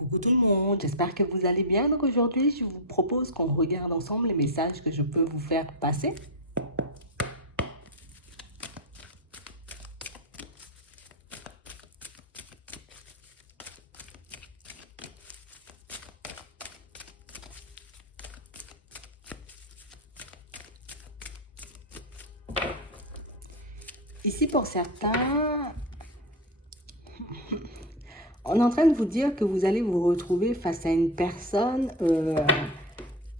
Coucou tout le monde, j'espère que vous allez bien. Donc aujourd'hui, je vous propose qu'on regarde ensemble les messages que je peux vous faire passer. Ici, pour certains, on est en train de vous dire que vous allez vous retrouver face à une personne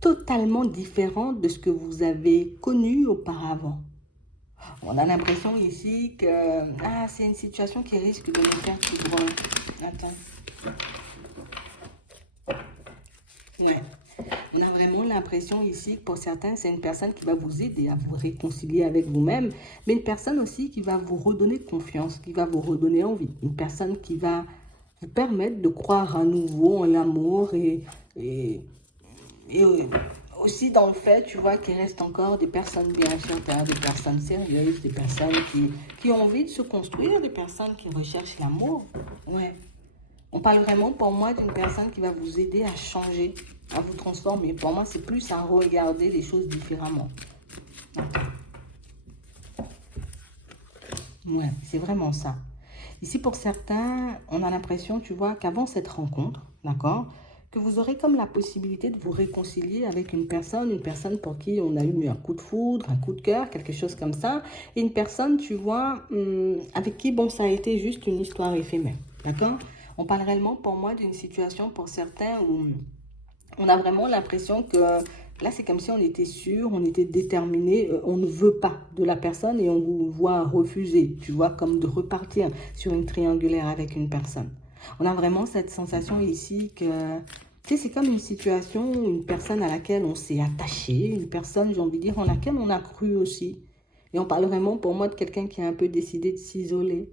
totalement différente de ce que vous avez connu auparavant. On a l'impression ici que c'est une situation qui risque de nous faire tout droit. Attends. Ouais. On a vraiment l'impression ici que pour certains, c'est une personne qui va vous aider à vous réconcilier avec vous-même, mais une personne aussi qui va vous redonner confiance, qui va vous redonner envie. Une personne qui va vous permettre de croire à nouveau en l'amour et aussi dans le fait, tu vois, qu'il reste encore des personnes bien sur terre, des personnes sérieuses, des personnes qui ont envie de se construire, des personnes qui recherchent l'amour. Ouais. On parle vraiment pour moi d'une personne qui va vous aider à changer, à vous transformer. Pour moi, c'est plus à regarder les choses différemment. Ouais, c'est vraiment ça. Ici, pour certains, on a l'impression, tu vois, qu'avant cette rencontre, d'accord, que vous aurez comme la possibilité de vous réconcilier avec une personne pour qui on a eu un coup de foudre, un coup de cœur, quelque chose comme ça, et une personne, tu vois, avec qui, bon, ça a été juste une histoire éphémère, d'accord? On parle réellement pour moi d'une situation pour certains où on a vraiment l'impression que là, c'est comme si on était sûr, on était déterminé, on ne veut pas de la personne et on vous voit refuser, tu vois, comme de repartir sur une triangulaire avec une personne. On a vraiment cette sensation ici que, tu sais, c'est comme une situation, une personne à laquelle on s'est attaché, une personne, j'ai envie de dire, en laquelle on a cru aussi. Et on parle vraiment pour moi de quelqu'un qui a un peu décidé de s'isoler.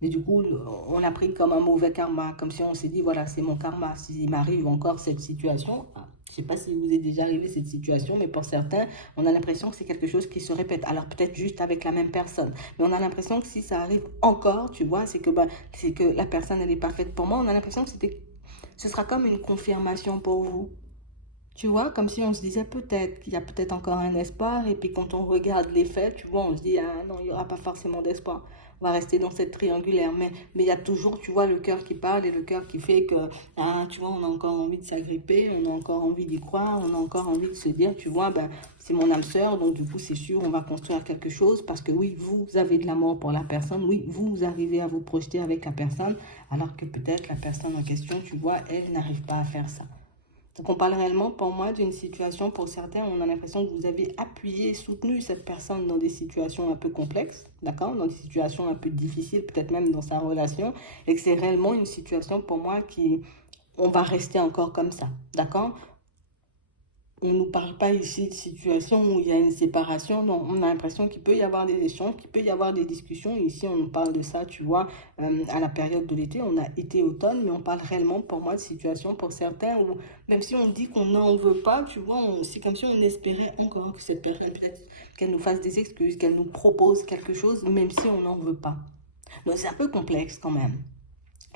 Mais du coup, on l'a pris comme un mauvais karma, comme si on s'est dit, voilà, c'est mon karma. S'il m'arrive encore cette situation, je ne sais pas si vous est déjà arrivé cette situation, mais pour certains, on a l'impression que c'est quelque chose qui se répète. Alors peut-être juste avec la même personne. Mais on a l'impression que si ça arrive encore, tu vois, c'est que la personne, elle n'est pas faite pour moi. On a l'impression que ce sera comme une confirmation pour vous. Tu vois, comme si on se disait peut-être qu'il y a peut-être encore un espoir, et puis quand on regarde les faits, tu vois, on se dit, ah non, il n'y aura pas forcément d'espoir. On va rester dans cette triangulaire. Mais il y a toujours, tu vois, le cœur qui parle et le cœur qui fait que, tu vois, on a encore envie de s'agripper, on a encore envie d'y croire, on a encore envie de se dire, tu vois, ben, c'est mon âme sœur, donc du coup, c'est sûr, on va construire quelque chose parce que oui, vous avez de l'amour pour la personne, oui, vous arrivez à vous projeter avec la personne, alors que peut-être la personne en question, tu vois, elle n'arrive pas à faire ça. Donc on parle réellement pour moi d'une situation, pour certains, on a l'impression que vous avez appuyé, soutenu cette personne dans des situations un peu complexes, d'accord, dans des situations un peu difficiles, peut-être même dans sa relation, et que c'est réellement une situation pour moi qui, on va rester encore comme ça, d'accord? On ne nous parle pas ici de situation où il y a une séparation. Non, on a l'impression qu'il peut y avoir des échanges, qu'il peut y avoir des discussions. Ici, on nous parle de ça, tu vois, à la période de l'été. On a été-automne, mais on parle réellement, pour moi, de situation pour certains où, même si on dit qu'on n'en veut pas, tu vois, c'est comme si on espérait encore que cette personne, peut-être, qu'elle nous fasse des excuses, qu'elle nous propose quelque chose, même si on n'en veut pas. Donc, c'est un peu complexe quand même.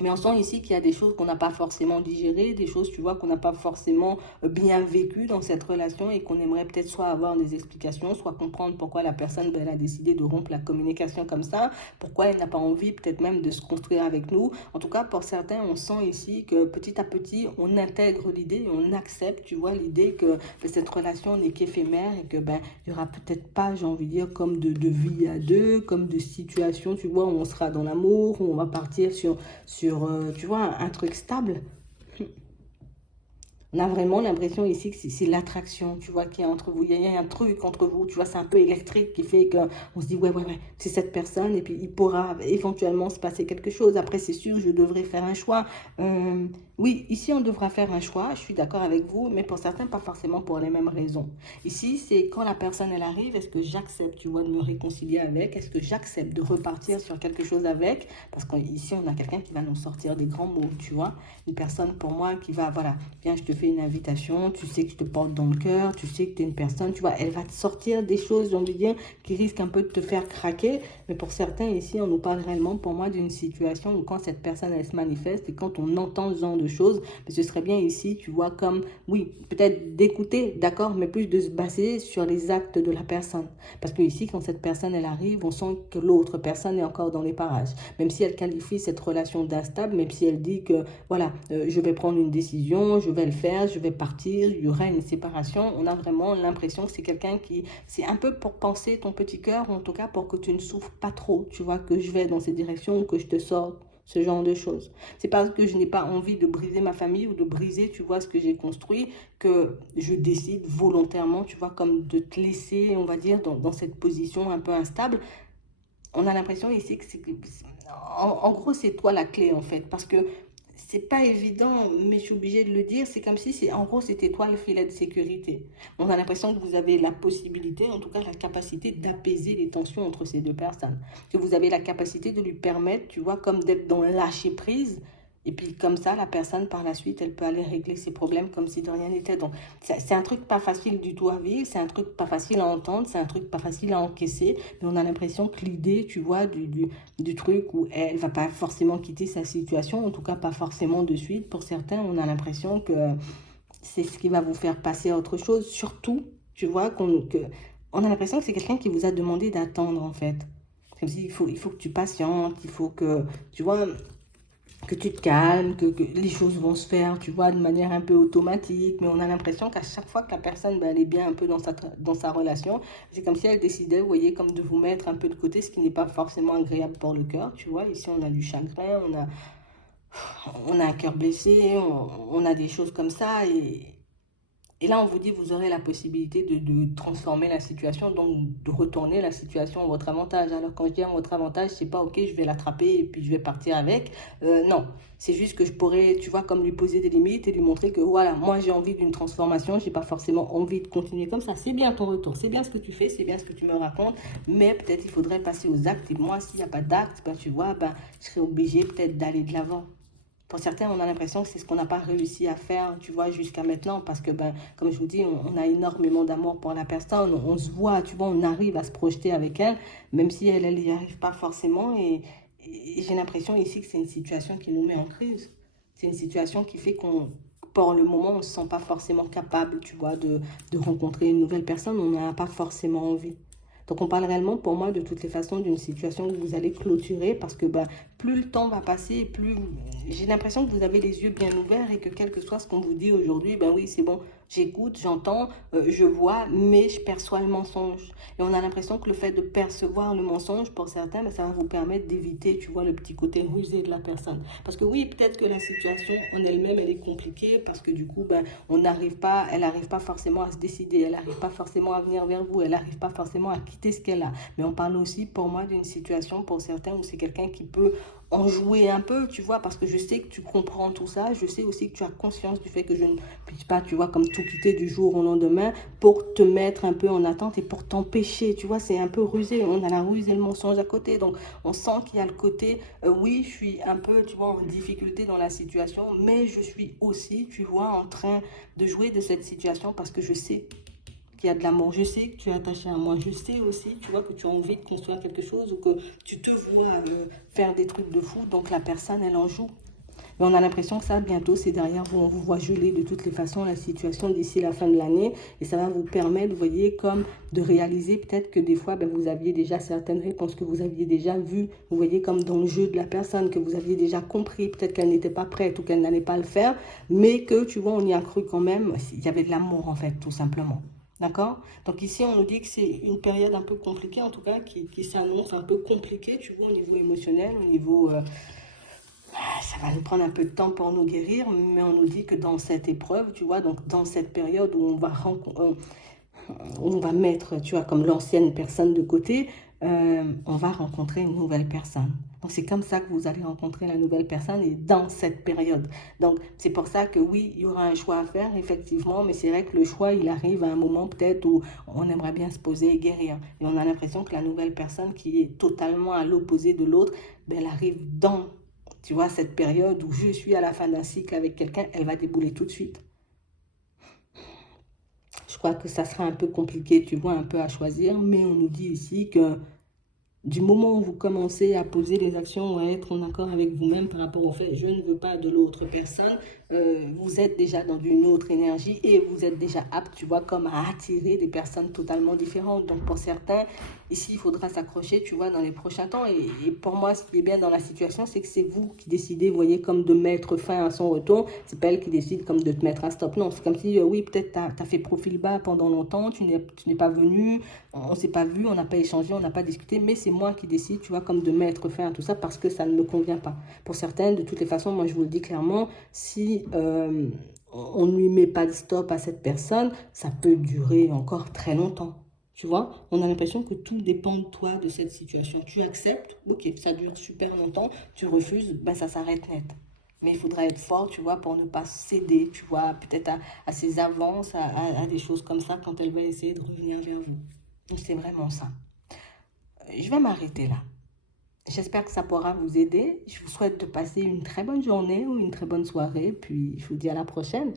Mais on sent ici qu'il y a des choses qu'on n'a pas forcément digérées, des choses, tu vois, qu'on n'a pas forcément bien vécues dans cette relation et qu'on aimerait peut-être soit avoir des explications, soit comprendre pourquoi la personne, ben, elle a décidé de rompre la communication comme ça, pourquoi elle n'a pas envie peut-être même de se construire avec nous. En tout cas, pour certains, on sent ici que petit à petit, on intègre l'idée, on accepte, tu vois, l'idée que cette relation n'est qu'éphémère et que ben, il n'y aura peut-être pas, j'ai envie de dire, comme de vie à deux, comme de situation, tu vois, où on sera dans l'amour, où on va partir sur tu vois, un truc stable. On a vraiment l'impression ici que c'est l'attraction, tu vois, qu'il y a entre vous. Il y a un truc entre vous, tu vois, c'est un peu électrique qui fait qu'on se dit, ouais, c'est cette personne, et puis il pourra éventuellement se passer quelque chose. Après, c'est sûr, je devrais faire un choix. Oui, ici, on devra faire un choix, je suis d'accord avec vous, mais pour certains, pas forcément pour les mêmes raisons. Ici, c'est quand la personne, elle arrive, est-ce que j'accepte, tu vois, de me réconcilier avec? Est-ce que j'accepte de repartir sur quelque chose avec? Parce qu'ici, on a quelqu'un qui va nous sortir des grands mots, tu vois. Une personne, pour moi, qui va, voilà, viens, je te fais fait une invitation, tu sais que je te porte dans le cœur, tu sais que tu es une personne, tu vois, elle va te sortir des choses, j'ai envie de dire, qui risquent un peu de te faire craquer. Mais pour certains ici, on nous parle réellement pour moi d'une situation où quand cette personne, elle se manifeste et quand on entend ce genre de choses, mais ce serait bien ici, tu vois, comme, oui, peut-être d'écouter, d'accord, mais plus de se baser sur les actes de la personne. Parce que ici, quand cette personne, elle arrive, on sent que l'autre personne est encore dans les parages. Même si elle qualifie cette relation d'instable, même si elle dit que, voilà, je vais prendre une décision, je vais le faire, je vais partir, il y aura une séparation, on a vraiment l'impression que c'est quelqu'un qui, c'est un peu pour penser ton petit cœur, ou en tout cas pour que tu ne souffres pas trop, tu vois, que je vais dans cette direction ou que je te sors ce genre de choses. C'est parce que je n'ai pas envie de briser ma famille ou de briser, tu vois, ce que j'ai construit, que je décide volontairement, tu vois, comme de te laisser, on va dire, dans cette position un peu instable. On a l'impression ici que c'est... En gros, c'est toi la clé, en fait, parce que c'est pas évident, mais je suis obligée de le dire. C'est comme si, en gros, c'était toi le filet de sécurité. On a l'impression que vous avez la possibilité, en tout cas la capacité d'apaiser les tensions entre ces deux personnes. Que vous avez la capacité de lui permettre, tu vois, comme d'être dans le lâcher prise. Et puis comme ça, la personne, par la suite, elle peut aller régler ses problèmes comme si de rien n'était. Donc, c'est un truc pas facile du tout à vivre, c'est un truc pas facile à entendre, c'est un truc pas facile à encaisser. Mais on a l'impression que l'idée, tu vois, du truc où elle va pas forcément quitter sa situation, en tout cas pas forcément de suite. Pour certains, on a l'impression que c'est ce qui va vous faire passer à autre chose. Surtout, tu vois, on a l'impression que c'est quelqu'un qui vous a demandé d'attendre, en fait. Comme si il faut que tu patientes, il faut que, tu vois, que tu te calmes, que les choses vont se faire, tu vois, de manière un peu automatique. Mais on a l'impression qu'à chaque fois que la personne, ben, elle est bien un peu dans sa relation, c'est comme si elle décidait, vous voyez, comme de vous mettre un peu de côté, ce qui n'est pas forcément agréable pour le cœur, tu vois. Ici, on a du chagrin, on a un cœur blessé, on a des choses comme ça. Et là, on vous dit, vous aurez la possibilité de transformer la situation, donc de retourner la situation à votre avantage. Alors, quand je dis à votre avantage, c'est pas, ok, je vais l'attraper et puis je vais partir avec. Non, c'est juste que je pourrais, tu vois, comme lui poser des limites et lui montrer que, voilà, moi, j'ai envie d'une transformation, j'ai pas forcément envie de continuer comme ça. C'est bien ton retour, c'est bien ce que tu fais, c'est bien ce que tu me racontes, mais peut-être il faudrait passer aux actes. Et moi, s'il n'y a pas d'actes, ben, tu vois, ben, je serais obligée peut-être d'aller de l'avant. Pour certains, on a l'impression que c'est ce qu'on n'a pas réussi à faire, tu vois, jusqu'à maintenant, parce que, ben, comme je vous dis, on a énormément d'amour pour la personne, on se voit, tu vois, on arrive à se projeter avec elle, même si elle n'y arrive pas forcément, et j'ai l'impression ici que c'est une situation qui nous met en crise. C'est une situation qui fait qu'on, pour le moment, on ne se sent pas forcément capable, tu vois, de rencontrer une nouvelle personne, on n'en a pas forcément envie. Donc on parle réellement pour moi de toutes les façons d'une situation que vous allez clôturer parce que ben, plus le temps va passer, plus j'ai l'impression que vous avez les yeux bien ouverts et que quel que soit ce qu'on vous dit aujourd'hui, ben oui c'est bon, j'écoute, j'entends, je vois, mais je perçois le mensonge. Et on a l'impression que le fait de percevoir le mensonge pour certains, ben, ça va vous permettre d'éviter, tu vois, le petit côté rusé de la personne. Parce que oui, peut-être que la situation en elle-même, elle est compliquée parce que du coup, ben, on n'arrive pas, elle n'arrive pas forcément à se décider, elle n'arrive pas forcément à venir vers vous, elle n'arrive pas forcément à quitter ce qu'elle a. Mais on parle aussi pour moi d'une situation pour certains où c'est quelqu'un qui peut en jouer un peu, tu vois, parce que je sais que tu comprends tout ça, je sais aussi que tu as conscience du fait que je ne puisse pas, tu vois, comme tout quitter du jour au lendemain pour te mettre un peu en attente et pour t'empêcher, tu vois, c'est un peu rusé, on a la ruse et le mensonge à côté, donc on sent qu'il y a le côté, oui, je suis un peu, tu vois, en difficulté dans la situation, mais je suis aussi, tu vois, en train de jouer de cette situation parce que je sais qu'il y a de l'amour. Je sais que tu es attaché à moi. Je sais aussi, tu vois, que tu as envie de construire quelque chose ou que tu te vois faire des trucs de fou. Donc la personne, elle en joue. Mais on a l'impression que ça, bientôt, c'est derrière vous. On vous voit geler de toutes les façons la situation d'ici la fin de l'année. Et ça va vous permettre, vous voyez, comme de réaliser peut-être que des fois, ben, vous aviez déjà certaines réponses que vous aviez déjà vues. Vous voyez, comme dans le jeu de la personne, que vous aviez déjà compris. Peut-être qu'elle n'était pas prête ou qu'elle n'allait pas le faire. Mais que, tu vois, on y a cru quand même. Il y avait de l'amour, en fait, tout simplement. D'accord? Donc ici, on nous dit que c'est une période un peu compliquée, en tout cas, qui s'annonce un peu compliquée, tu vois, au niveau émotionnel, au niveau... ça va nous prendre un peu de temps pour nous guérir, mais on nous dit que dans cette épreuve, tu vois, donc dans cette période où on va mettre, tu vois, comme l'ancienne personne de côté, on va rencontrer une nouvelle personne. Donc, c'est comme ça que vous allez rencontrer la nouvelle personne et dans cette période. Donc, c'est pour ça que oui, il y aura un choix à faire, effectivement, mais c'est vrai que le choix, il arrive à un moment peut-être où on aimerait bien se poser et guérir. Et on a l'impression que la nouvelle personne qui est totalement à l'opposé de l'autre, ben, elle arrive dans, tu vois, cette période où je suis à la fin d'un cycle avec quelqu'un, elle va débouler tout de suite. je crois que ça sera un peu compliqué, tu vois, un peu à choisir. Mais on nous dit ici que du moment où vous commencez à poser les actions ou à être en accord avec vous-même par rapport au fait je ne veux pas de l'autre personne, vous êtes déjà dans une autre énergie et vous êtes déjà apte, tu vois, comme à attirer des personnes totalement différentes. Donc pour certains, ici, il faudra s'accrocher, tu vois, dans les prochains temps. Et pour moi, ce qui est bien dans la situation, c'est que c'est vous qui décidez, vous voyez, comme de mettre fin à son retour. C'est pas elle qui décide comme de te mettre un stop. Non, c'est comme si, oui, peut-être tu as fait profil bas pendant longtemps, tu n'es pas venu, on ne s'est pas vu, on n'a pas échangé, on n'a pas discuté, mais c'est moi qui décide, tu vois, comme de mettre fin à tout ça parce que ça ne me convient pas. Pour certains, de toutes les façons, moi je vous le dis clairement, si on ne lui met pas de stop à cette personne, ça peut durer encore très longtemps. Tu vois, on a l'impression que tout dépend de toi, de cette situation. Tu acceptes, ok, ça dure super longtemps, tu refuses, ben ça s'arrête net. Mais il faudra être fort, tu vois, pour ne pas céder, tu vois, peut-être à ses avances, à des choses comme ça quand elle va essayer de revenir vers vous. Donc c'est vraiment ça. Je vais m'arrêter là. J'espère que ça pourra vous aider. Je vous souhaite de passer une très bonne journée ou une très bonne soirée. Puis je vous dis à la prochaine.